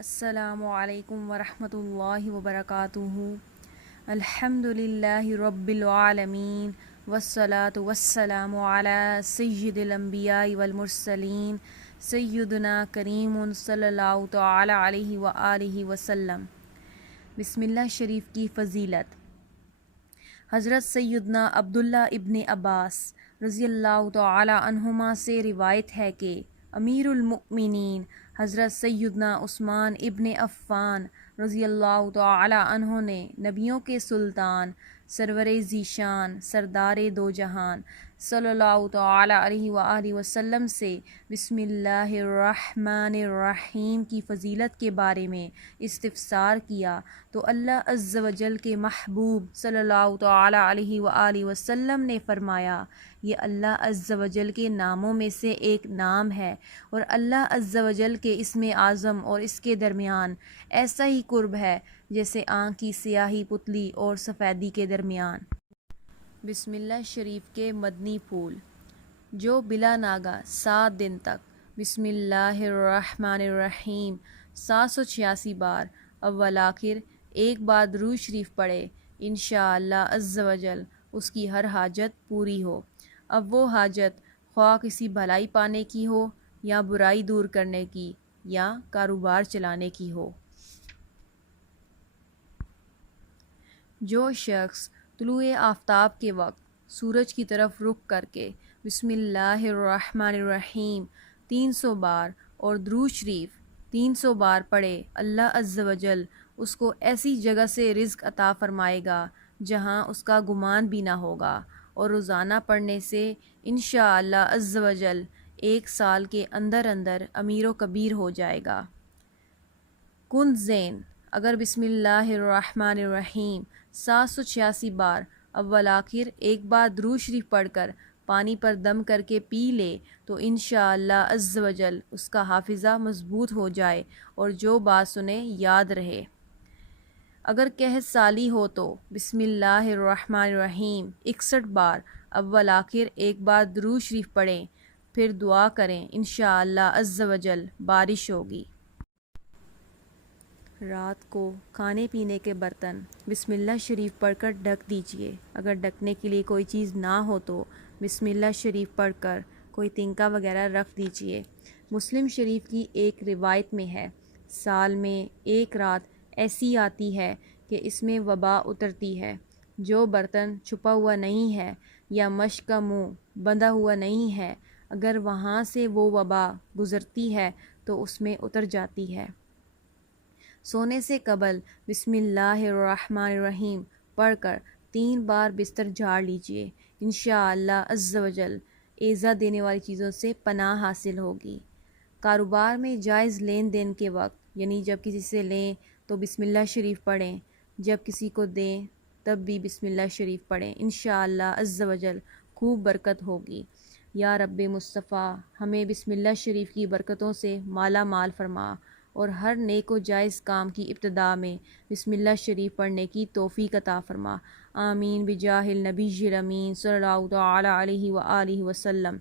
السلام علیکم ورحمۃ اللہ وبرکاتہ۔ الحمد للہ رب العالمین والصلاة والسلام علی سید الانبیاء والمرسلین سیدنا کریم صلی اللہ تعالی علیہ وآلہ وسلم۔ بسم اللہ شریف کی فضیلت۔ حضرت سیدنا عبداللہ ابن عباس رضی اللہ تعالی عنہما سے روایت ہے کہ امیر المؤمنین حضرت سیدنا عثمان ابن عفان رضی اللہ تعالی عنہ نے نبیوں کے سلطان سرور ذیشان سردار دو جہان صلی اللہ تعالی علیہ وآلہ وسلم سے بسم اللہ الرحمن الرحیم کی فضیلت کے بارے میں استفسار کیا تو اللہ عز و جل کے محبوب صلی اللہ تعالی علیہ وآلہ وسلم نے فرمایا، یہ اللہ عز و جل کے ناموں میں سے ایک نام ہے اور اللہ عز و جل کے اسم اعظم اور اس کے درمیان ایسا ہی قرب ہے جیسے آنکھ کی سیاہی پتلی اور سفیدی کے درمیان۔ بسم اللہ شریف کے مدنی پھول۔ جو بلا ناگا 7 دن تک بسم اللہ الرحمن الرحیم 786 بار اول آخر ایک بار درود شریف پڑھے، انشاءاللہ عز و جل اس کی ہر حاجت پوری ہو۔ اب وہ حاجت خواہ کسی بھلائی پانے کی ہو یا برائی دور کرنے کی یا کاروبار چلانے کی ہو۔ جو شخص طلوع آفتاب کے وقت سورج کی طرف رخ کر کے بسم اللہ الرحمن الرحیم 300 بار اور درود شریف 300 بار پڑھے، اللہ عز و جل اس کو ایسی جگہ سے رزق عطا فرمائے گا جہاں اس کا گمان بھی نہ ہوگا، اور روزانہ پڑھنے سے انشاءاللہ عز و جل 1 سال کے اندر اندر امیر و کبیر ہو جائے گا۔ کنز ذین: اگر بسم اللہ الرحمن الرحیم 786 بار اول آخر ایک بار درود شریف پڑھ کر پانی پر دم کر کے پی لے تو انشاءاللہ عز و جل اس کا حافظہ مضبوط ہو جائے اور جو بات سنے یاد رہے۔ اگر قحط سالی ہو تو بسم اللہ الرحمن الرحیم 61 بار اول آخر ایک بار درود شریف پڑھیں، پھر دعا کریں، انشاءاللہ عز و جل بارش ہوگی۔ رات کو کھانے پینے کے برتن بسم اللہ شریف پڑھ کر ڈھک دیجیے۔ اگر ڈھکنے کے لیے کوئی چیز نہ ہو تو بسم اللہ شریف پڑھ کر کوئی تنکا وغیرہ رکھ دیجیے۔ مسلم شریف کی ایک روایت میں ہے، سال میں ایک رات ایسی آتی ہے کہ اس میں وبا اترتی ہے، جو برتن چھپا ہوا نہیں ہے یا مشک کا منہ بندھا ہوا نہیں ہے، اگر وہاں سے وہ وبا گزرتی ہے تو اس میں اتر جاتی ہے۔ سونے سے قبل بسم اللہ الرحمن الرحیم پڑھ کر 3 بار بستر جھاڑ لیجئے، انشاءاللہ عز و جل ایذا دینے والی چیزوں سے پناہ حاصل ہوگی۔ کاروبار میں جائز لین دین کے وقت، یعنی جب کسی سے لیں تو بسم اللہ شریف پڑھیں، جب کسی کو دیں تب بھی بسم اللہ شریف پڑھیں، انشاءاللہ عز و جل خوب برکت ہوگی۔ یا رب مصطفیٰ ہمیں بسم اللہ شریف کی برکتوں سے مالا مال فرما اور ہر نیک و جائز کام کی ابتدا میں بسم اللہ شریف پڑھنے کی توفیق عطا فرما، آمین بجاہ النبی الامین صلی اللہ تعالی علیہ وآلہ وسلم۔